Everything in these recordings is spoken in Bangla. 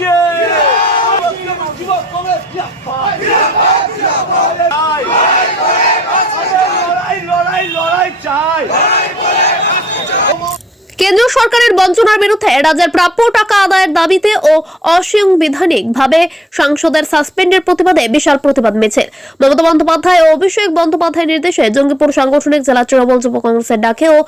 Party! Yeah! Come on, come on, come on, yeah! Party! সরকারের বঞ্চনার বিরুদ্ধে রাজ্যের প্রাপ্য টাকা আদায়ের দাবিতে ও অসাংবিধানিক ভাবে সাংসদের সাসপেন্ডের প্রতিবাদে বিশাল প্রতিবাদ মিছিল। মমতা বন্দ্যোপাধ্যায় ও অভিষেক বন্দ্যোপাধ্যায়ের নির্দেশে জঙ্গিপুর সাংগঠনিক জেলা তৃণমূল যুব কংগ্রেসের ডাকে ও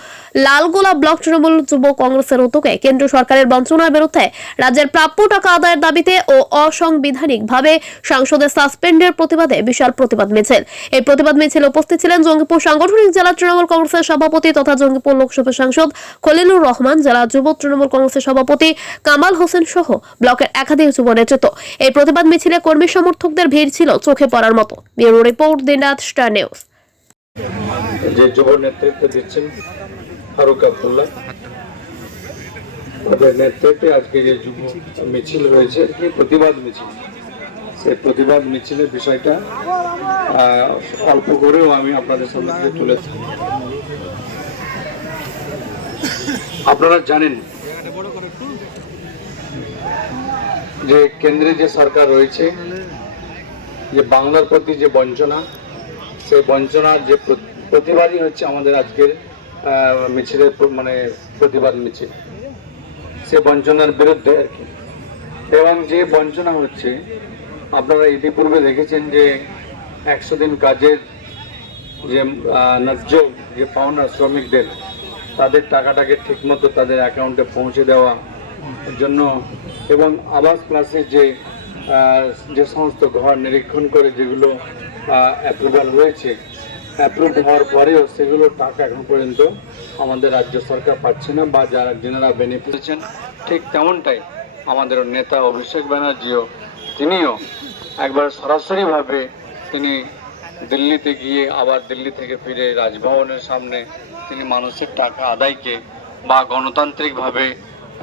লালগোলা ব্লক তৃণমূল যুব কংগ্রেসের উদ্যোগে কেন্দ্রীয় সরকারের বঞ্চনার বিরুদ্ধে রাজ্যের প্রাপ্য টাকা আদায়ের দাবিতে ও অসাংবিধানিক ভাবে সাংসদের সাসপেন্ডের প্রতিবাদে বিশাল প্রতিবাদ মিছিল। এই প্রতিবাদ মিছিলে উপস্থিত ছিলেন জঙ্গিপুর সাংগঠনিক জেলা তৃণমূল কংগ্রেসের সভাপতি তথা জঙ্গিপুর লোকসভা সাংসদ খলিলুর রহমান। জেলা যুব তৃণমূল কংগ্রেসের সভাপতি কামাল হোসেন সহ ব্লকের একাধিক যুব নেতৃত্ব। এই প্রতিবাদ মিছিলে কর্মী সমর্থকদের ভিড় ছিল চোখে পড়ার মতো। Bureau report Dinraat star news. যে যুব নেতৃত্ব দিচ্ছেন ফারুক আবদুল্লাহ, তাদের নেতৃত্বে আজকে যে যুব মিছিল হয়েছে প্রতিবাদ মিছিল? সেই প্রতিবাদ মিছিলের বিষয়টা অল্প করেও আমি আপনাদের সামনে তুলেছি আপনারা জানেন যে কেন্দ্রে যে সরকার রয়েছে, যে বাংলার প্রতি যে বঞ্চনা, সেই বঞ্চনার যে প্র- প্রতিবাদই হচ্ছে আমাদের আজকের মিছিলের মানে প্রতিবাদ মিছিল। সে বঞ্চনার বিরুদ্ধে আর কি। এবং যে বঞ্চনা হচ্ছে, আপনারা ইতিপূর্বে দেখেছেন যে একশো দিন কাজের যে ন্যায্য যে পাওনা শ্রমিকদের তাদের টাকাটাকে ঠিকমতো তাদের অ্যাকাউন্টে পৌঁছে দেওয়া জন্য এবং আবাস প্লাসের যে যে সমস্ত ঘর নিরীক্ষণ করে যেগুলো অ্যাপ্রুভাল হয়েছে অ্যাপ্রুভ হওয়ার পরেও সেগুলো টাকা এখন পর্যন্ত আমাদের রাজ্য সরকার পাচ্ছে না বা যারা, যেনারা বেনিফিটেছেন ঠিক তেমনটাই আমাদের নেতা অভিষেক ব্যানার্জিও, তিনিও একবার সরাসরিভাবে তিনি দিল্লিতে গিয়ে আবার দিল্লি থেকে ফিরে রাজভবনের সামনে তিনি মানুষের টাকা আদায়কে বা গণতান্ত্রিকভাবে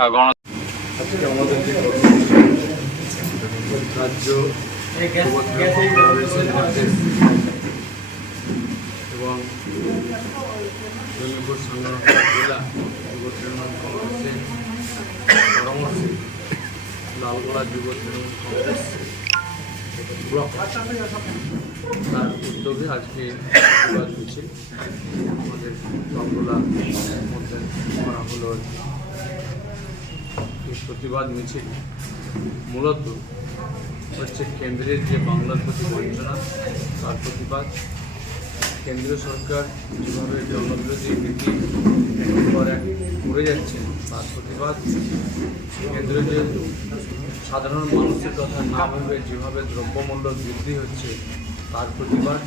গণ রাজ্য এবং যুব তৃণমূল কংগ্রেস ব্লক তার উদ্যোগে আজকে প্রতিবাদ মিছিল আমাদের লালগোলা মধ্যে করা হলো। প্রতিবাদ মিছিল মূলত হচ্ছে কেন্দ্রের যে বাংলার প্রতি বঞ্চনা তার প্রতিবাদ কেন্দ্রীয় সরকার যেভাবে জনবিরোধী নীতি পর এক যাচ্ছেন তার প্রতিবাদ। কেন্দ্রে যে সাধারণ মানুষের কথা না ভেবে যেভাবে দ্রব্যমূল্য বৃদ্ধি হচ্ছে, তার প্রতিবাদ।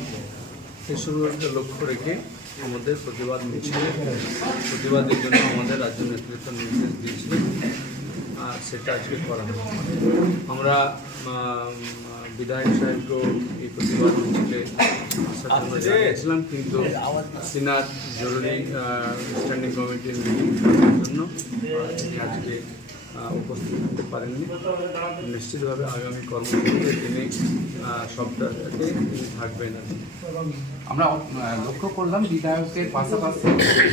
এসবকে লক্ষ্য রেখে আমাদের প্রতিবাদ মিছিলে, প্রতিবাদের জন্য আমাদের রাজ্য নেতৃত্ব নির্দেশ দিয়েছিলেন। সেটা আজকে করা আমরা বিধায়ক সাহেবকেও এই প্রতিবাদ মিছিলে জন্য জানিয়েছিলাম কিন্তু সিনার জরুরি স্ট্যান্ডিং কমিটির মিটিং জন্য আজকে উপস্থিত হতে পারেননি। নিশ্চিতভাবে আগামী কর্মসূচিতে তিনি তিনি থাকবেন আমরা লক্ষ্য করলাম বিধায়কের পাশাপাশি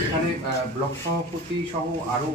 এখানে ব্লক সভাপতি সহ আরও